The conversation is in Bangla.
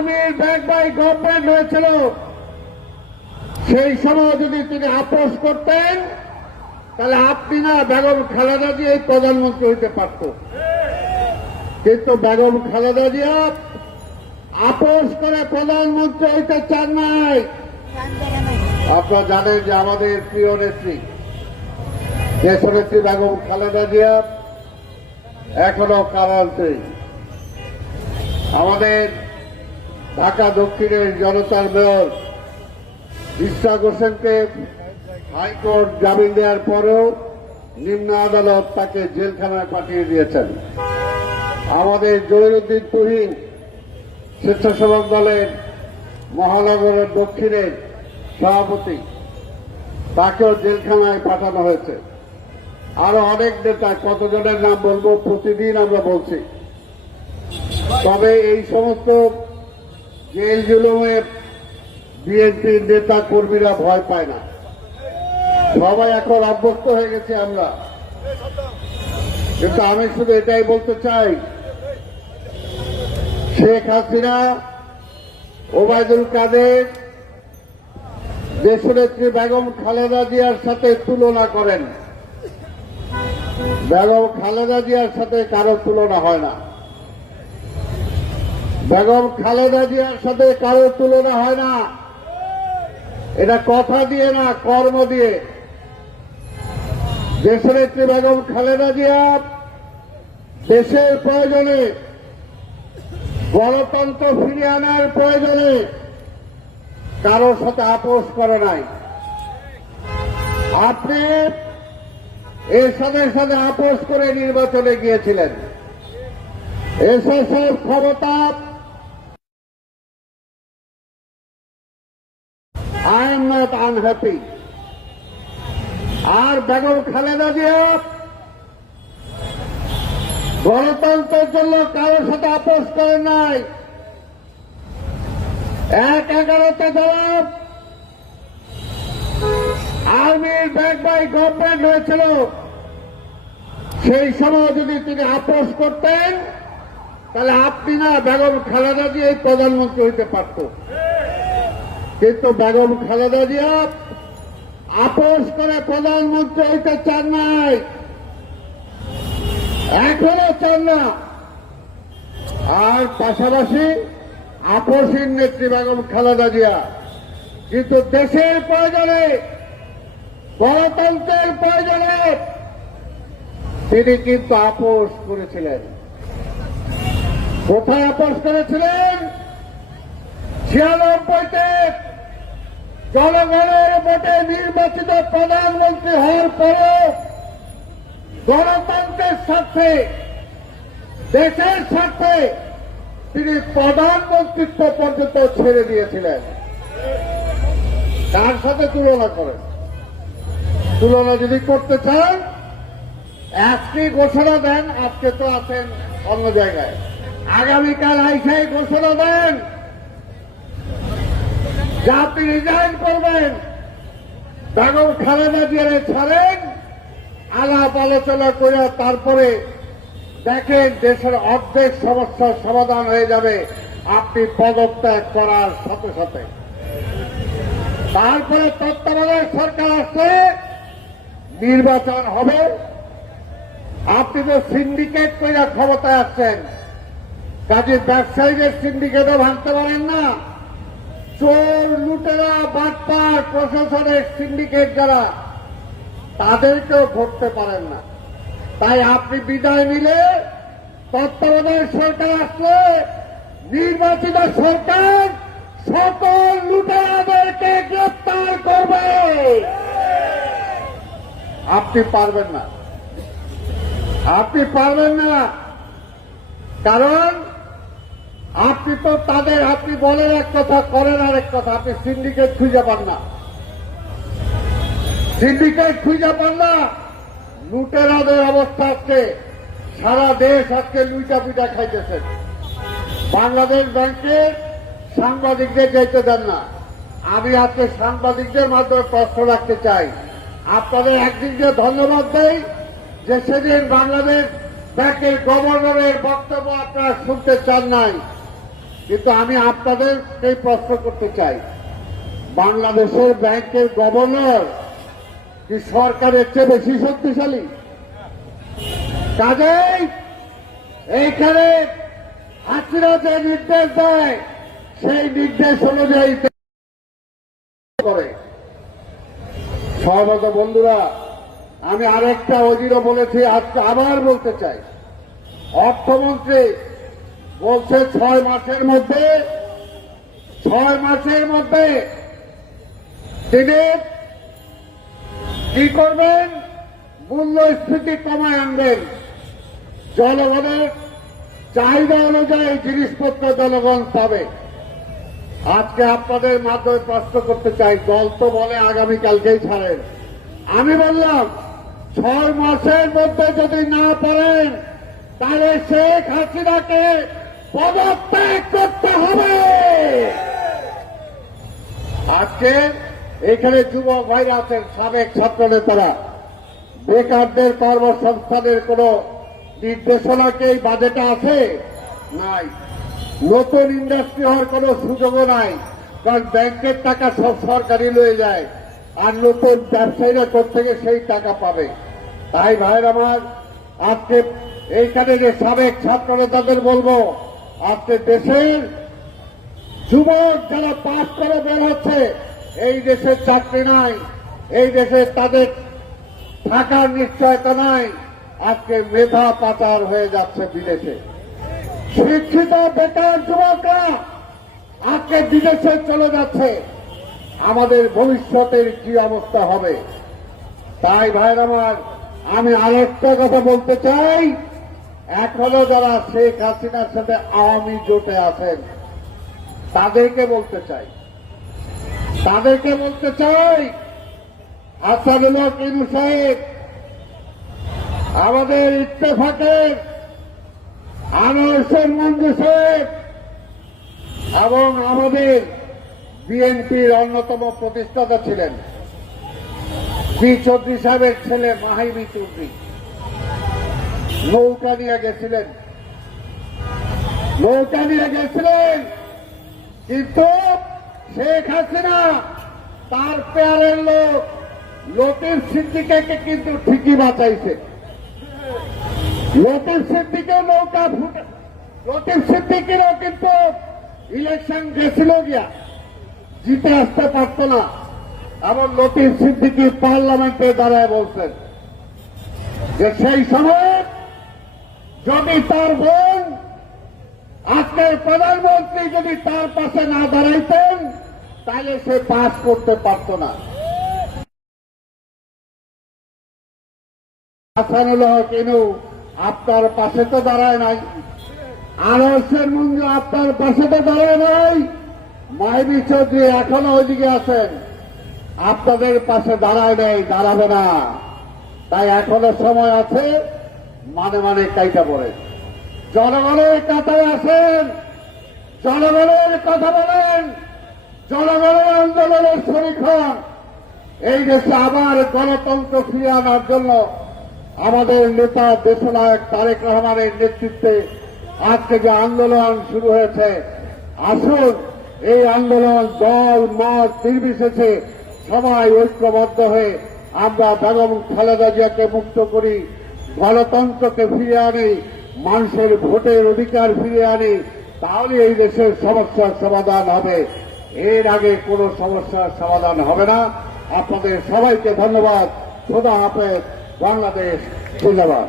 আর্মির ব্যাক বাই গভর্নমেন্ট হয়েছিল। সেই সময় যদি তিনি আপোষ করতেন, তাহলে আপনি না বেগম খালেদা দিয়ে প্রধানমন্ত্রী হইতে পারত। কিন্তু বেগম খালেদা জিয়া আপোষ করে প্রধানমন্ত্রী হইতে চান নাই। আপনারা জানেন যে আমাদের প্রিয় নেত্রী দেশনেত্রী বেগম খালেদা জিয়া এখনও কারান্তে আমাদের ঢাকা দক্ষিণের জনতার মেয়র ইশরাক হোসেনকে হাইকোর্ট জামিন দেওয়ার পরেও নিম্ন আদালত তাকে জেলখানায় পাঠিয়ে দিয়েছেন। আমাদের জহিরুদ্দিন তুহিন স্বেচ্ছাসেবক দলের মহানগরের দক্ষিণের সভাপতি, তাকেও জেলখানায় পাঠানো হয়েছে। আরও অনেক নেতা, কতজনের নাম বলব, প্রতিদিন আমরা বলছি। তবে এই সমস্ত জেল জুলুমে বিএনপির নেতা কর্মীরা ভয় পায় না। সবাই এখন অভ্যস্ত হয়ে গেছে আমরা। কিন্তু আমি শুধু এটাই বলতে চাই, শেখ হাসিনা, ওবায়দুল কাদের, দেশনেত্রী বেগম খালেদা জিয়ার সাথে তুলনা করেন। বেগম খালেদা জিয়ার সাথে কারও তুলনা হয় না। বেগম খালেদা জিয়ার সাথে কারও তুলনা হয় না। এটা কথা দিয়ে না, কর্ম দিয়ে। দেশের দেশনেত্রী বেগম খালেদা জিয়া দেশের প্রয়োজনে, গণতন্ত্র ফিরিয়ে আনার প্রয়োজনে কারোর সাথে আপোষ করে নাই। আপনি এর সাথে সাথে আপোষ করে নির্বাচনে গিয়েছিলেন। এসএসএফ ক্ষমতা আই এম নট আনহ্যাপি আর বেগম খালেদা জিয়া গণতন্ত্রের জন্য কারোর সাথে আপোষ করে নাই। এক এগারোতে জবাব, আর্মির ব্যাক বাই গভর্নমেন্ট হয়েছিল। সেই সময় যদি তিনি আপোষ করতেন, তাহলে আপনি না বেগম খালেদা দিয়ে প্রধানমন্ত্রী হইতে পারত। কিন্তু বেগম খালেদা জিয়া আপোষ করে প্রধানমন্ত্রী হইতে চান নাই। এখনও চান না। আর পাশাপাশি আপোষীর নেত্রী বেগম খালেদা জিয়া। কিন্তু দেশের প্রয়োজনে, গণতন্ত্রের প্রয়োজনে তিনি কিন্তু আপোষ করেছিলেন। কোথায় আপোষ করেছিলেন? ছিয়ানব্বইতে জনগণের ভোটে নির্বাচিত প্রধানমন্ত্রী হওয়ার পরেও গণতন্ত্রের স্বার্থে, দেশের স্বার্থে তিনি প্রধানমন্ত্রিত্ব পর্যন্ত ছেড়ে দিয়েছিলেন। তার সাথে তুলনা করেন। তুলনা যদি করতে চান আজকে ঘোষণা দেন, আজকে তো আছেন অন্য জায়গায়। আগামীকাল আইসাই ঘোষণা দেন যে আপনি রিজাইন করবেন, বেগম খালেদা জিয়ারে ছাড়েন, আলাপ আলোচনা করে তারপরে দেখেন দেশের অর্ধেক সমস্যার সমাধান হয়ে যাবে। আপনি পদত্যাগ করার সাথে সাথে। তারপরে তত্ত্বাবধায়ক সরকার আসছে, নির্বাচন হবে। আপনি তো সিন্ডিকেট করে ক্ষমতায় আসছেন। কাজে ব্যবসায়ীদের সিন্ডিকেটও ভাঙতে পারেন না। চোর, লুটেরা বাটপার প্রশাসনের সিন্ডিকেট যারা, তাদেরকেও ধরতে পারেন না। তাই আপনি বিদায় নিলে তত্ত্বাবধায়ক সরকার আসলে নির্বাচিত সরকার সকল লুটেরাদেরকে গ্রেপ্তার করবে। আপনি পারবেন না। আপনি পারবেন না। কারণ আপনি তো তাদের, আপনি বলেন এক কথা, করেন আরেক কথা, আপনি সিন্ডিকেট খুঁজে পান না। সিন্ডিকেট খুঁজে পান না। লুটেরাদের অবস্থা আজকে। সারা দেশ আজকে লুইটা পিটা খাইতেছেন বাংলাদেশ ব্যাংকে সাংবাদিকদের যেতে দেন না। আমি আজকে সাংবাদিকদের মাধ্যমে প্রশ্ন রাখতে চাই। আপনাদের একদিক দিয়ে ধন্যবাদ দেই যে সেদিন বাংলাদেশ ব্যাংকের গভর্নরের বক্তব্য আপনারা শুনতে চান নাই। কিন্তু আমি আপনাদেরকে প্রশ্ন করতে চাই। বাংলাদেশের ব্যাংকের গভর্নর কি সরকারের চেয়ে বেশি শক্তিশালী? কাজেই এইখানে হাসিনা যে নির্দেশ দেয়, সেই নির্দেশ অনুযায়ী করে। সহমত বন্ধুরা, আমি আরেকটা অজিরও বলেছি, আজকে আবার বলতে চাই। অর্থমন্ত্রী বলছে ছয় মাসের মধ্যে, ছয় মাসের মধ্যে তিনি কি করবেন? মূল্যস্ফীতি কমায় আনবেন। জনগণের চাহিদা অনুযায়ী জিনিসপত্র জনগণ পাবে। আজকে আপনাদের মাধ্যমে প্রশ্ন করতে চাই, দল তো বলে আগামীকালকেই ছাড়েন। আমি বললাম, ছয় মাসের মধ্যে যদি না পারেন, তাহলে শেখ হাসিনাকে পদত্যাগ করতে হবে। আজকে এখানে যুবক ভাইরা আছেন সাবেক ছাত্র নেতারা বেকারদের কর্মসংস্থানের কোন নির্দেশনা কি এই বাজেটে আছে? নাই। নতুন ইন্ডাস্ট্রি হওয়ার কোন সুযোগও নাই, কারণ ব্যাংকের টাকা সব সরকারি লয়ে যায়, আর নতুন ব্যবসায়ীরা থেকে সেই টাকা পাবে? তাই ভাইর আমার, আজকে এইখানে যে সাবেক ছাত্র নেতাদের বলব আজকে দেশের যুবক যারা পাস করে বের হচ্ছে, এই দেশের চাকরি নাই, এই দেশে তাদের থাকার নিশ্চয়তা নাই, আজকে মেধা পাচার হয়ে যাচ্ছে বিদেশে। শিক্ষিত বেকার যুবকরা আজকে বিদেশে চলে যাচ্ছে। আমাদের ভবিষ্যতের কি অবস্থা হবে? তাই ভাইর আমার, আমি আরেকটা কথা বলতে চাই। এখনও যারা শেখ হাসিনার সাথে আওয়ামী জোটে আছেন, তাদেরকে বলতে চাই। তাদেরকে বলতে চাই, আসাদুল হক ইনু সাহেব আমাদের ইত্তেফাকের আনোয়ার মঞ্জু সাহেব এবং আমাদের বিএনপির অন্যতম প্রতিষ্ঠাতা ছিলেন, বি চৌধুরী সাহেবের ছেলে মাহিবি চৌধুরী। নৌকা নিয়ে গেছিলেন। নৌকা নিয়ে গেছিলেন। কিন্তু শেখ হাসিনা তার পেয়ারের লোক লতিফ সিদ্দিকাকে কিন্তু ঠিকই বাঁচাইছে। লতিফ সিদ্দিকে নৌকা ফুটে লতিফ সিদ্দিকেরও কিন্তু ইলেকশন গেছিল গিয়া। জিতে আসতে পারত না। এবং লতিফ সিদ্দিকি পার্লামেন্টে দাঁড়ায় বলছেন যে সেই সময় যদি তার বোন, আজকের প্রধানমন্ত্রী যদি তার পাশে না দাঁড়াইতেন, তাহলে সে পাস করতে পারত না। হাসানুল হক আপনার পাশে তো দাঁড়ায় নাই। আনারসের মঞ্জু আপনার পাশে তো দাঁড়ায় নাই। মাইবি চৌধুরী এখনও ওইদিকে আছেন। আপনাদের পাশে দাঁড়ায় নেই, দাঁড়াবে না। তাই এখনও সময় আছে মানে মানে কাইটা পড়ে জনগণের কাতায় আসেন, জনগণের কথা বলেন, জনগণের আন্দোলনের শরিক হন। এই দেশে আবার গণতন্ত্র ফিরিয়ে আনার জন্য আমাদের নেতা দেশনায়ক তারেক রহমানের নেতৃত্বে আজ থেকে আন্দোলন শুরু হয়েছে, আসুন এই আন্দোলন দল, মত নির্বিশেষে সবাই ঐক্যবদ্ধ হয়ে আমরা বেগম খালেদা জিয়াকে মুক্ত করি। গণতন্ত্রকে ফিরে আনে, মানুষের ভোটের অধিকার ফিরে আনে, তাহলে এই দেশের সমস্যার সমাধান হবে। এর আগে কোনো সমস্যার সমাধান হবে না। আপনাদের সবাইকে ধন্যবাদ। খোদা হাফেজ। বাংলাদেশ জিন্দাবাদ।